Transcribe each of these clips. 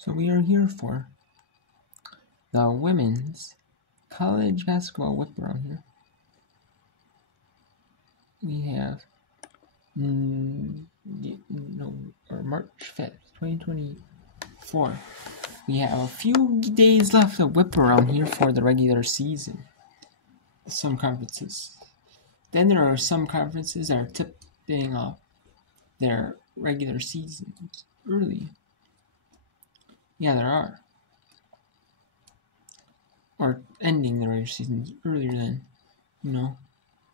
So we are here for the women's college basketball whip around here. We have March 5th, 2024. We have a few days left of whip around here for the regular season. Some conferences. Then there are some conferences that are tipping off their regular seasons early. Yeah, there are. Or ending the regular seasons earlier than,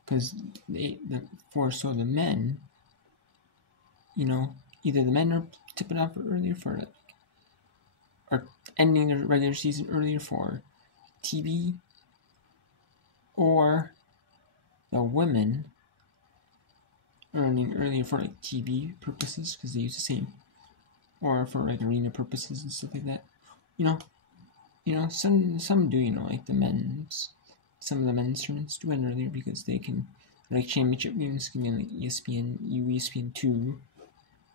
because the men, either the men are tipping off earlier or ending the regular season earlier for TV, or the women are ending earlier for TV purposes because they use the same, or for arena purposes and stuff like that. Some do, like the men's. Some of the men's tournaments do end earlier because they can, championship games can be on ESPN, ESPN2,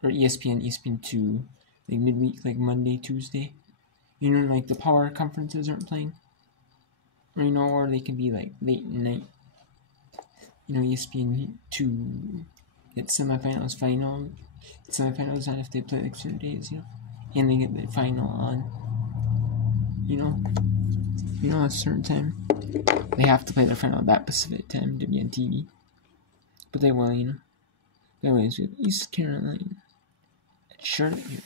or ESPN2, midweek, Monday, Tuesday. The power conferences aren't playing. Or they can be late night. ESPN2 get semifinals, semifinals on if they play certain days, and they get the final on. A certain time. They have to play their final at that specific time to be on TV. But they will, Anyways, we have East Carolina at Charlotte here.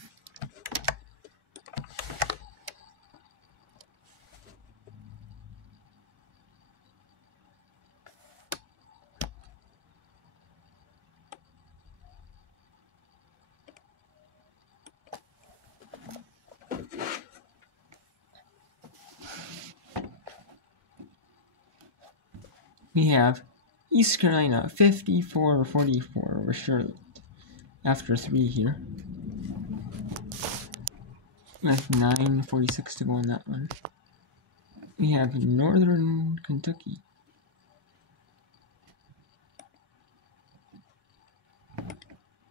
We have East Carolina 54-44 over Charlotte after 3 here. With 9:46 to go on that one. We have Northern Kentucky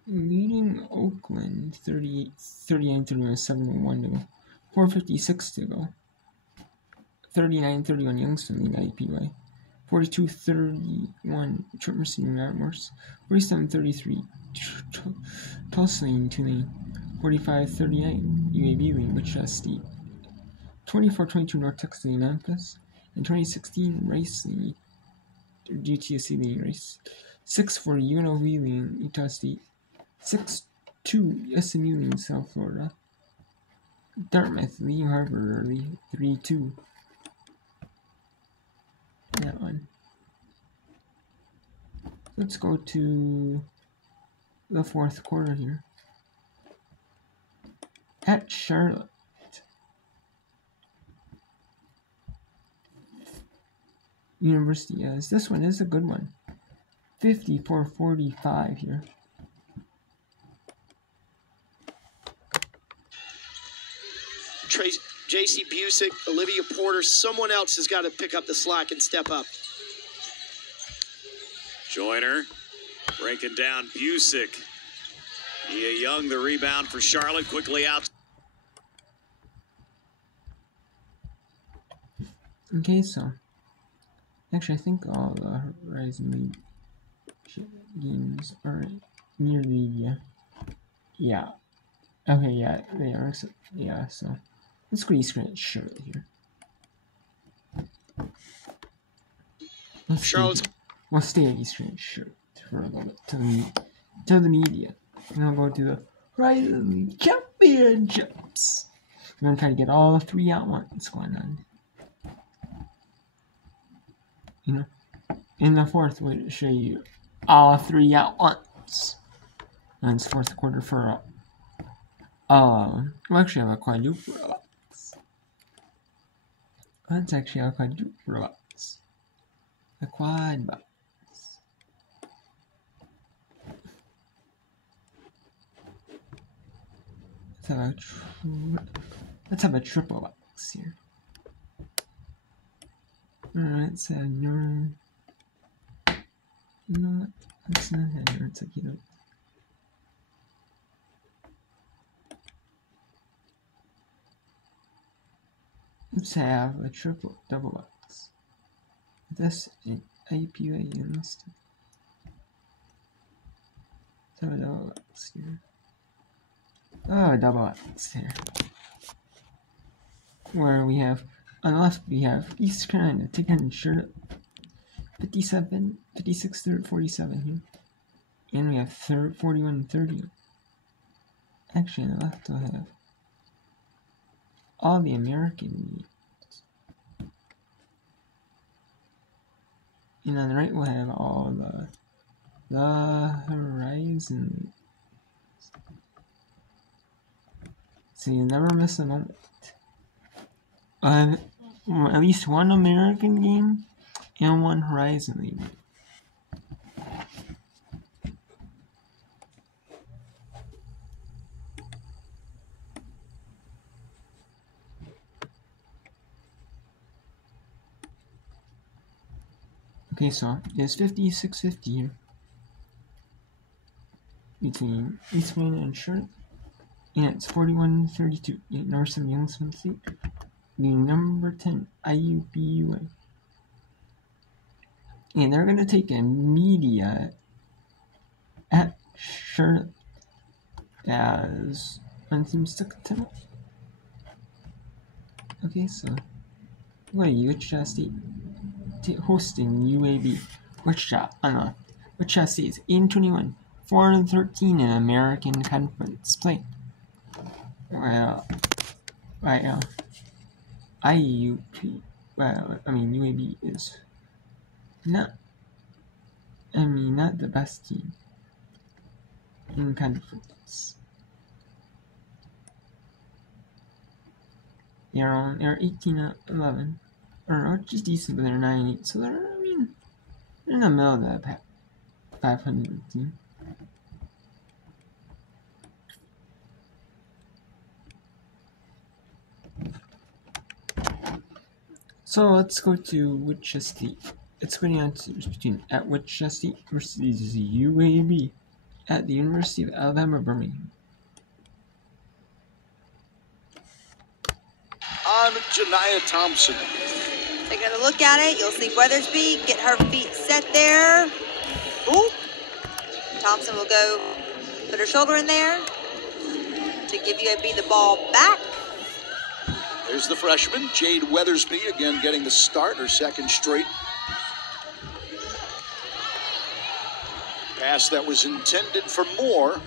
leading Oakland 39-31, 7-1 to go. 4:56 to go. 39-31 Youngstown leading IPY. 42-31 Trent Mercy and Dartmoor. 47-33 Tulsa leading Tulane. 45-39 UAB leading Wichita State. 24-22 North Texas leading Memphis. And 2016 Rice leading UTSC leading Rice. 6-4 UNLV leading Utah State. 6-2 SMU leading South Florida. Dartmouth leading Harvard early 3-2. That one. Let's go to the fourth quarter here. At Charlotte. University is. This one is a good one. 54-45 here. J.C. Busick, Olivia Porter, someone else has got to pick up the slack and step up. Joyner breaking down Busick. Nia Young, the rebound for Charlotte, quickly out. Okay, so actually I think all the Horizon League games are nearly, yeah. Okay, yeah, they are, so, yeah, so let's go East Carolina Charlotte here. We'll stay at East Carolina Charlotte for a little bit to the media. And I'll go to the Horizon League Championships. I'm going to try to get all 3 at once going on. In the fourth, we'll show you all 3 at once. And it's fourth quarter for we'll actually have a quadruple box. Let's actually have a quadruple box. A quad box. Let's have a triple box here. Alright, so no. You know what? Let's not have it. It's like, groups have a triple double X. This is APA instead. So double X here. Oh, double X here. Where we have, on the left we have East Carolina taking Charlotte 57, 56, 47 here. And we have 41, 30. Actually, on the left we'll have all the American meets. And on the right we'll have all the Horizon. So you never miss a moment. At least one American game and one Horizon League. Okay, so it's 56-50 here between East Carolina and Charlotte, and it's 41-32 in Northern Youngstown State, the number 10 IUPUA. And they're going to take a media at Charlotte as one team stuck to. Okay, so Wichita State hosting UAB. Wichita State is 8-21, 4-13 in American Conference play. UAB is not the best team in conference. They're 18-11, which is decent, but they're 9-8, so they're in the middle of that 500 team. So let's go to Wichita State. It's going on to between at Wichita State versus UAB at the University of Alabama, Birmingham. On Janiyah Thompson. Taking a look at it, you'll see Weathersby get her feet set there. Ooh. Thompson will go put her shoulder in there to give UAB the ball back. There's the freshman, Jade Weathersby, again getting the start, her second straight. Pass that was intended for more.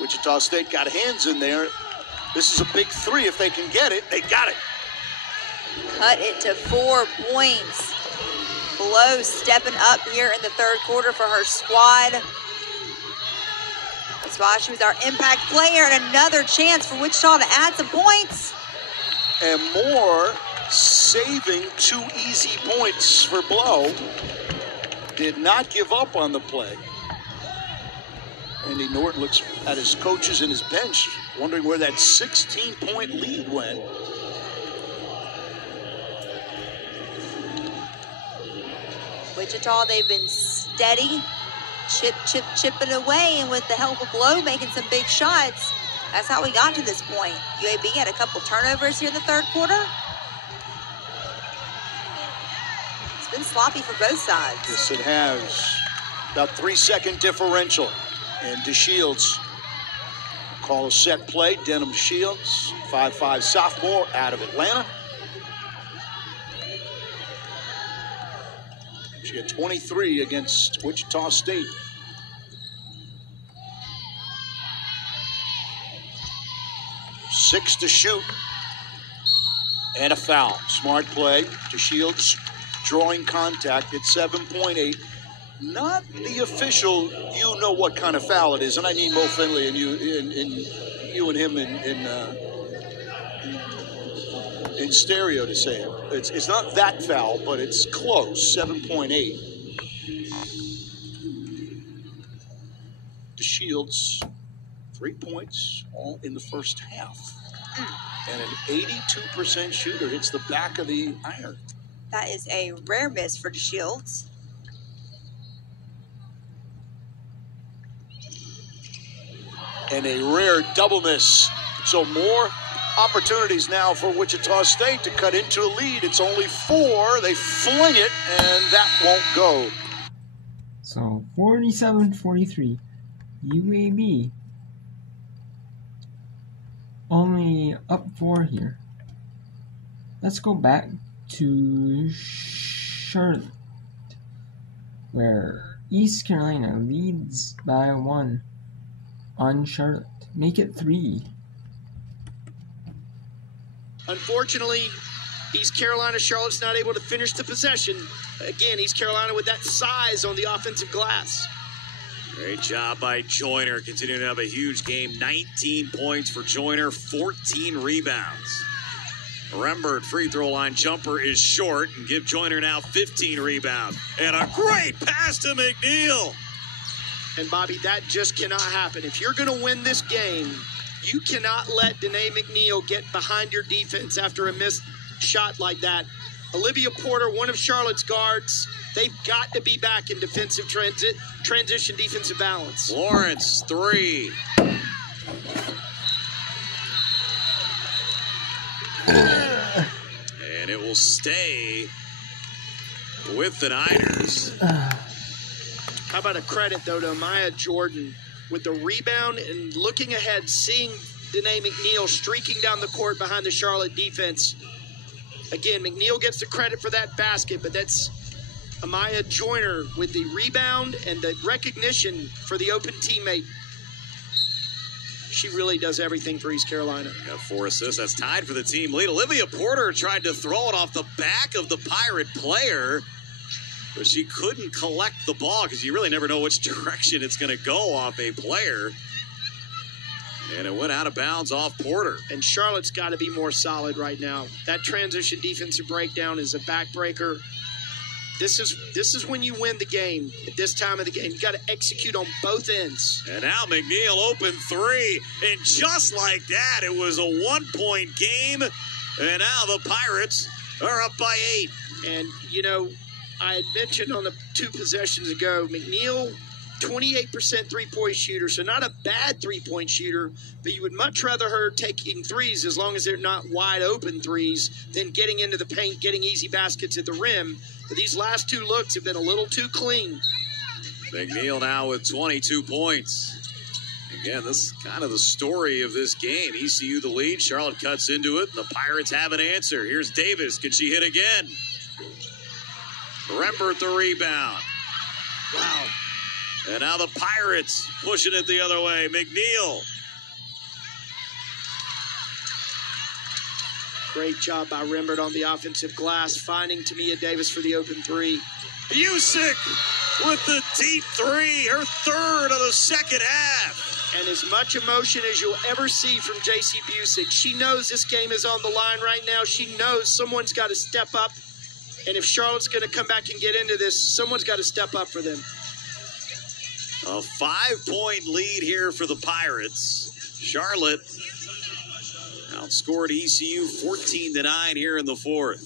Wichita State got hands in there. This is a big three. If they can get it, they got it. Cut it to 4 points. Blow stepping up here in the third quarter for her squad. That's why she was our impact player, and another chance for Wichita to add some points. And more saving 2 easy points for Blow. Did not give up on the play. Andy Norton looks at his coaches and his bench, wondering where that 16-point lead went. Wichita, they've been steady, chipping away, and with the help of Blow, making some big shots. That's how we got to this point. UAB had a couple turnovers here in the third quarter. It's been sloppy for both sides. Yes, it has. About 3-second differential. And DeShields call a set play. Denham Shields, 5'5" sophomore out of Atlanta. She had 23 against Wichita State. Six to shoot. And a foul. Smart play. DeShields drawing contact at 7.8. Not the official, you know what kind of foul it is, and I need Mo Finley and you and him in stereo to say it. It's not that foul, but it's close. 7.8. DeShields, 3 points, all in the first half, and an 82% shooter hits the back of the iron. That is a rare miss for DeShields. And a rare double miss. So Moore Opportunities now for Wichita State to cut into a lead. It's only 4. They fling it, and that won't go. So 47-43. UAB only up 4 here. Let's go back to Charlotte, where East Carolina leads by 1 on Charlotte. Make it 3. Unfortunately, East Carolina, Charlotte's not able to finish the possession. Again, East Carolina with that size on the offensive glass. Great job by Joyner, continuing to have a huge game. 19 points for Joyner, 14 rebounds. Rembert free throw line jumper is short, and give Joyner now 15 rebounds. And a great pass to McNeil. And Bobby, that just cannot happen. If you're going to win this game, you cannot let Danae McNeil get behind your defense after a missed shot like that. Olivia Porter, one of Charlotte's guards, they've got to be back in defensive transition defensive balance. Lawrence, 3. And it will stay with the Niners. How about a credit, though, to Maya Jordan with the rebound and looking ahead, seeing Danae McNeil streaking down the court behind the Charlotte defense. Again, McNeil gets the credit for that basket, but that's Amaya Joyner with the rebound and the recognition for the open teammate. She really does everything for East Carolina. Got 4 assists. That's tied for the team lead. Olivia Porter tried to throw it off the back of the Pirate player, but she couldn't collect the ball because you really never know which direction it's going to go off a player. And it went out of bounds off Porter. And Charlotte's got to be more solid right now. That transition defensive breakdown is a backbreaker. This is when you win the game at this time of the game. You got to execute on both ends. And now McNeil open 3. And just like that, it was a 1-point game. And now the Pirates are up by 8. And, you know, I had mentioned on the 2 possessions ago, McNeil, 28% three-point shooter, so not a bad three-point shooter, but you would much rather her taking threes as long as they're not wide-open threes than getting into the paint, getting easy baskets at the rim. But these last 2 looks have been a little too clean. McNeil now with 22 points. Again, this is kind of the story of this game. ECU the lead, Charlotte cuts into it, and the Pirates have an answer. Here's Davis. Can she hit again? Rembert the rebound. Wow. And now the Pirates pushing it the other way. McNeil. Great job by Rembert on the offensive glass, finding Tamia Davis for the open 3. Busick with the deep 3, her 3rd of the second half. And as much emotion as you'll ever see from J.C. Busick. She knows this game is on the line right now. She knows someone's got to step up. And if Charlotte's going to come back and get into this, someone's got to step up for them. A 5-point lead here for the Pirates. Charlotte outscored ECU 14-9 here in the 4th.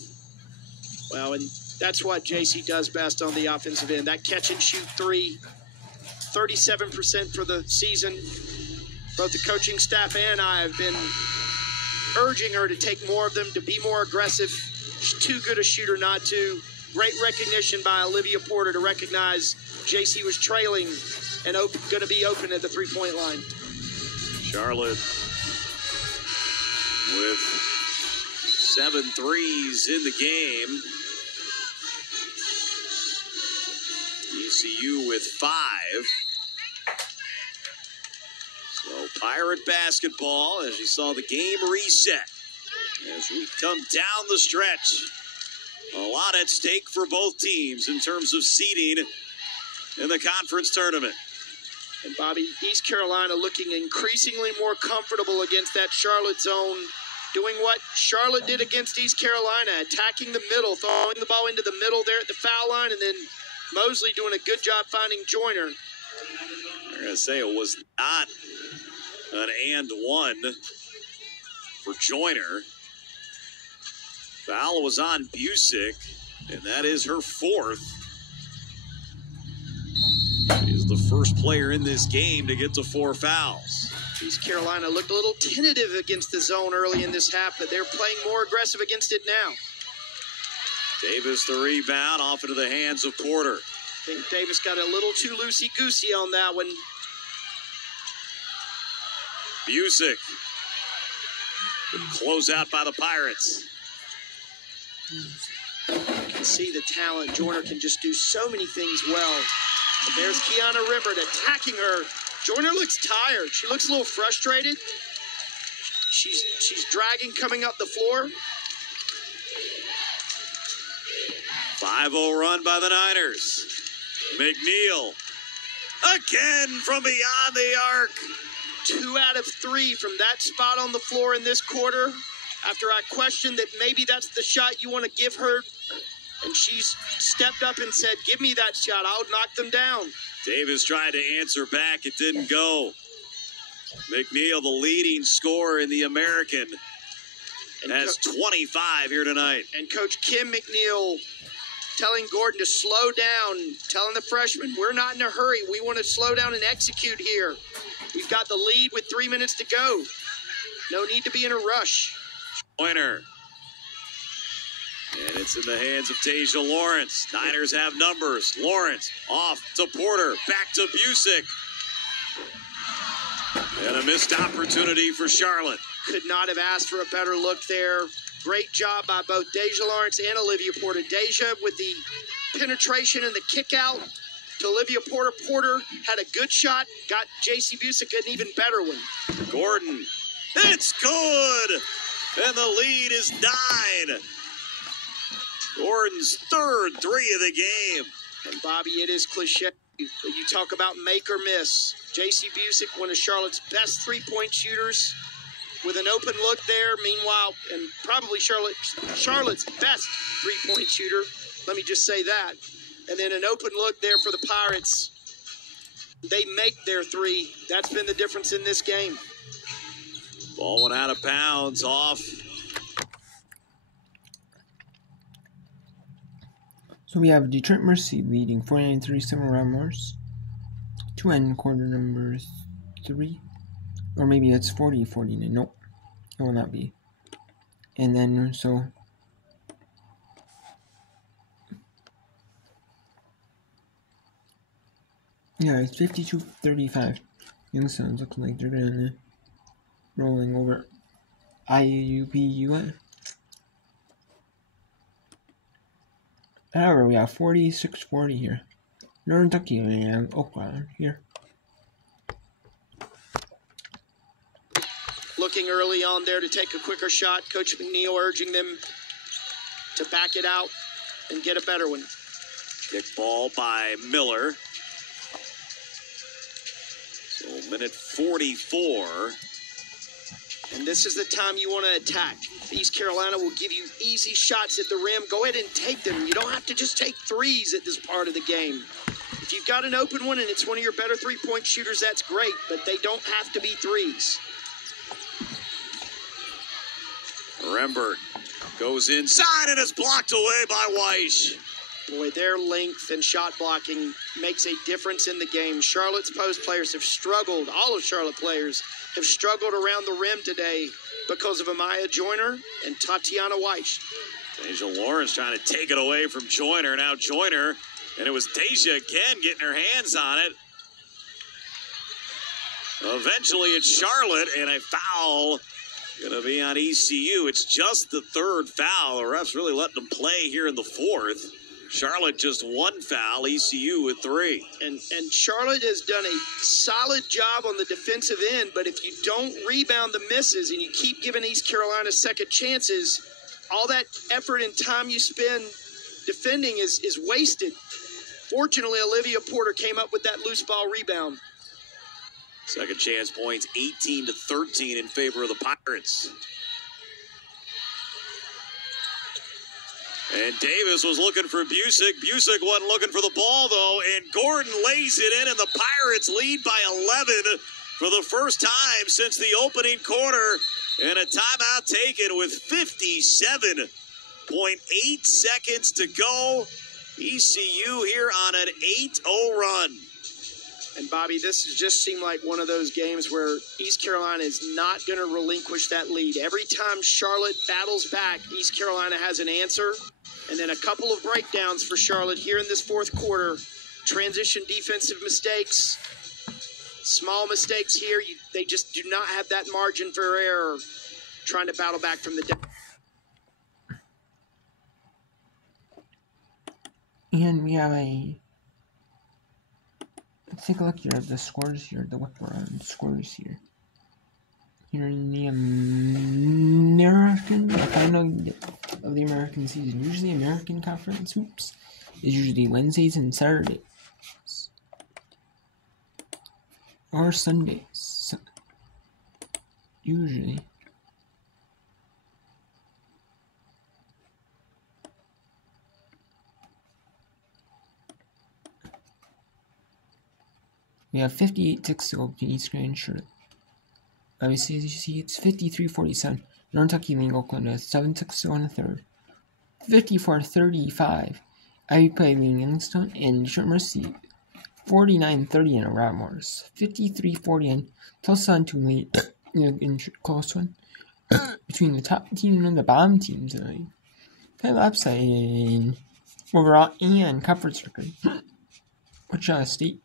Well, and that's what JC does best on the offensive end. That catch and shoot 3, 37% for the season. Both the coaching staff and I have been urging her to take more of them, to be more aggressive. She's too good a shooter not to. Great recognition by Olivia Porter to recognize JC was trailing and going to be open at the three-point line. Charlotte with 7 threes in the game. ECU with 5. So Pirate basketball, as you saw the game reset. As we come down the stretch, a lot at stake for both teams in terms of seeding in the conference tournament. And Bobby, East Carolina looking increasingly more comfortable against that Charlotte zone, doing what Charlotte did against East Carolina, attacking the middle, throwing the ball into the middle there at the foul line, and then Mosley doing a good job finding Joyner. I'm going to say it was not an and one for Joyner. Foul was on Busick, and that is her 4th. She's the first player in this game to get to 4 fouls. East Carolina looked a little tentative against the zone early in this half, but they're playing more aggressive against it now. Davis the rebound, off into the hands of Porter. I think Davis got a little too loosey-goosey on that one. Busick. Close out by the Pirates. You can see the talent. Joyner can just do so many things well. But there's Kiana Ribbert attacking her. Joyner looks tired. She looks a little frustrated. She's dragging coming up the floor. 5-0 run by the Niners. McNeil. Again from beyond the arc. 2 out of 3 from that spot on the floor in this quarter. After I questioned that maybe that's the shot you want to give her. And she's stepped up and said, give me that shot. I'll knock them down. Davis tried to answer back. It didn't go. McNeil, the leading scorer in the American, has 25 here tonight. And Coach Kim McNeil telling Gordon to slow down, telling the freshman, we're not in a hurry. We want to slow down and execute here. We've got the lead with 3 minutes to go. No need to be in a rush. Pointer. And it's in the hands of Tasia Lawrence. Niners have numbers. Lawrence off to Porter. Back to Busick. And a missed opportunity for Charlotte. Could not have asked for a better look there. Great job by both Tasia Lawrence and Olivia Porter. Tasia with the penetration and the kick out to Olivia Porter. Porter had a good shot. Got J.C. Busick an even better one. Gordon. It's good. And the lead is 9. Gordon's third 3 of the game. And Bobby, it is cliche, but you talk about make or miss. J.C. Busick, one of Charlotte's best 3-point shooters, with an open look there. Meanwhile, and probably Charlotte's best 3-point shooter. Let me just say that. And then an open look there for the Pirates. They make their 3. That's been the difference in this game. Ball went out of bounds off. So we have Detroit Mercy leading 49-37 Rounders to end quarter number 3. Or maybe it's 40-49. Nope. It will not be. And then, so... yeah, it's 52-35. Youngstown looks like they're gonna rolling over IUPUA. However, we have 46-40 here. Northern Kentucky and Oakland here. Looking early on there to take a quicker shot. Coach McNeil urging them to back it out and get a better one. Kick ball by Miller. So minute 44. And this is the time you want to attack. East Carolina will give you easy shots at the rim. Go ahead and take them. You don't have to just take threes at this part of the game. If you've got an open one and it's one of your better 3-point shooters, that's great, but they don't have to be threes. Rembert goes inside and is blocked away by Weiss. Boy, their length and shot blocking makes a difference in the game. Charlotte's post players have struggled. All of Charlotte players have struggled around the rim today because of Amaya Joyner and Tatiana Weiss. Tasia Lawrence trying to take it away from Joyner. Now Joyner, and it was Tasia again getting her hands on it. Eventually it's Charlotte, and a foul going to be on ECU. It's just the 3rd foul. The refs really letting them play here in the 4th. Charlotte just 1 foul, ECU with 3. And Charlotte has done a solid job on the defensive end, but if you don't rebound the misses and you keep giving East Carolina second chances, all that effort and time you spend defending is wasted. Fortunately, Olivia Porter came up with that loose ball rebound. Second chance points, 18-13 in favor of the Pirates. And Davis was looking for Busick. Busick wasn't looking for the ball, though, and Gordon lays it in, and the Pirates lead by 11 for the first time since the opening quarter. And a timeout taken with 57.8 seconds to go. ECU here on an 8-0 run. And, Bobby, this just seemed like one of those games where East Carolina is not going to relinquish that lead. Every time Charlotte battles back, East Carolina has an answer. And then a couple of breakdowns for Charlotte here in this fourth quarter. Transition defensive mistakes, small mistakes here. They just do not have that margin for error trying to battle back from the down. And we have let's take a look here at the scores here, the scores here. Here in the final of the American season. Usually American Conference hoops is usually Wednesdays and Saturdays. Or Sundays. Usually. We have 58 ticks to go between East Carolina and Charlotte. Obviously, as you see, it's 53-47. Northern Kentucky leading Oakland with 7 ticks to go in the third. 54-35. Ivy Play leading Youngstown and Detroit Mercy 49-30 in a Ratmores. 53-40 Tulsa on 2 lead in close one between the top team and the bottom teams. Kind of upside in overall and conference record. Wichita State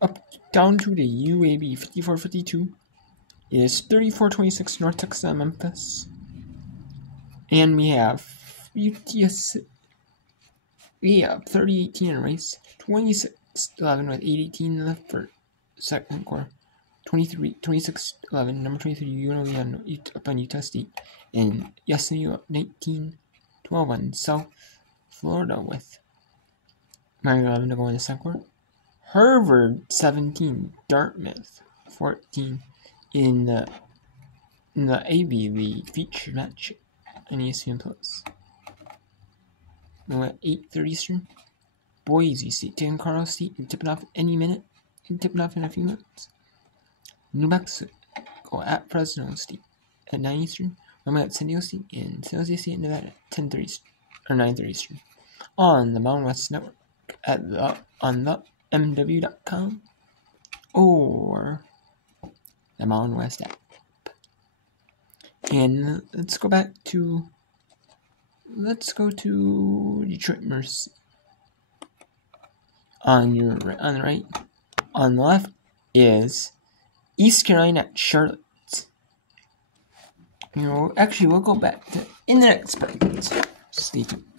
up down to the UAB 54-52 is 34-26 North Texas at Memphis. And we have UTS. We have 30-18 in a race, 26-11 with 8-18 in the second quarter, 26-11, number 23 UNLV up on Utah State, and SMU up 19-12 on South Florida with 9-11 to go in the second quarter. Harvard 17, Dartmouth 14 in the AB League feature match on ESPN Plus. Now at 8:30 Eastern, Boise State taking Colorado State and tipping off any minute. Tipping off in a few minutes. New Mexico at Fresno State at 9 Eastern. Wyoming at San Diego State and San Jose State Nevada at 10:30 Eastern or 9:30 Eastern on the Mountain West Network on the MW.com or the Mountain West app. And let's go to Detroit Mercy. On the right. On the left is East Carolina at Charlotte. We'll go back to in the next part. Stay tuned.